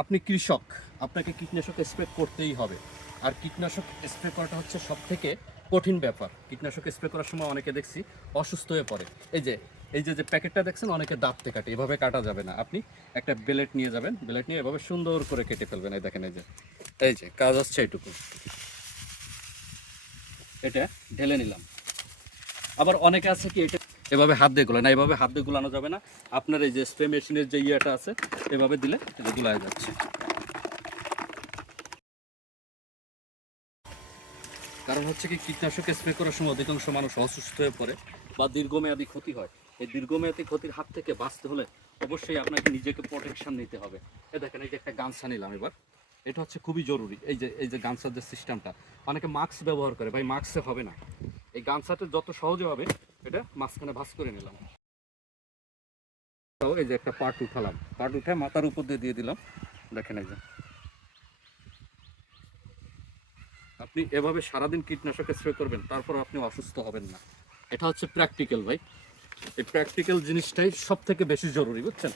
আপনি কৃষক, আপনাকে কীটনাশক স্প্রে করতেই হবে। আর কীটনাশক স্প্রে করাটা হচ্ছে সবথেকে কঠিন ব্যাপার। কীটনাশক স্প্রে করার সময় অনেকে দেখছি অসুস্থ হয়ে পড়ে। এই যে প্যাকেটটা দেখছেন, অনেকে দাঁতে কাটে, এভাবে কাটা যাবে না। আপনি একটা ব্লেড নিয়ে যাবেন, ব্লেড নিয়ে এভাবে সুন্দর করে কেটে ফেলবেন। এই দেখেন, এই যে কাজ হচ্ছে এইটুকু। এটা ঢেলে নিলাম। আবার অনেকে আছে কি, এটা এভাবে হাত দিয়ে গোলায় না, এভাবে হাত দিয়ে গোলানো যাবে না। আপনার এই যে স্প্রে মেশিনের যে ইয়েটা আছে, এভাবে দিলে এটা গোলায় যাচ্ছে। কারণ হচ্ছে কি, কীটনাশক স্প্রে করার সময় অধিকাংশ মানুষ অসুস্থ হয়ে পড়ে বা দীর্ঘমেয়াদী ক্ষতি হয়। এই দীর্ঘমেয়াদী ক্ষতির হাত থেকে বাঁচতে হলে অবশ্যই আপনাকে নিজেকে প্রোটেকশন নিতে হবে। দেখেন, এই যে একটা গামছা নিলাম এবার। এটা হচ্ছে খুবই জরুরি। এই যে গামছার যে সিস্টেমটা, অনেকে মাস্ক ব্যবহার করে, ভাই মাস্কে হবে না। এই গামছাটা যত সহজে হবে, এটা মাঝখানে ভাঁজ করে নিলাম। তো এই যে একটা পার্ট উঠালাম, পার্ট উঠে মাথার উপর দিয়ে দিলাম। দেখেন, এই যে আপনি এভাবে সারাদিন কীটনাশক স্প্রে করবেন, তারপর আপনি অসুস্থ হবেন না। এটা হচ্ছে প্র্যাকটিক্যাল ভাই। এই প্র্যাকটিক্যাল জিনিসটাই সব থেকে বেশি জরুরি, বুঝছেন।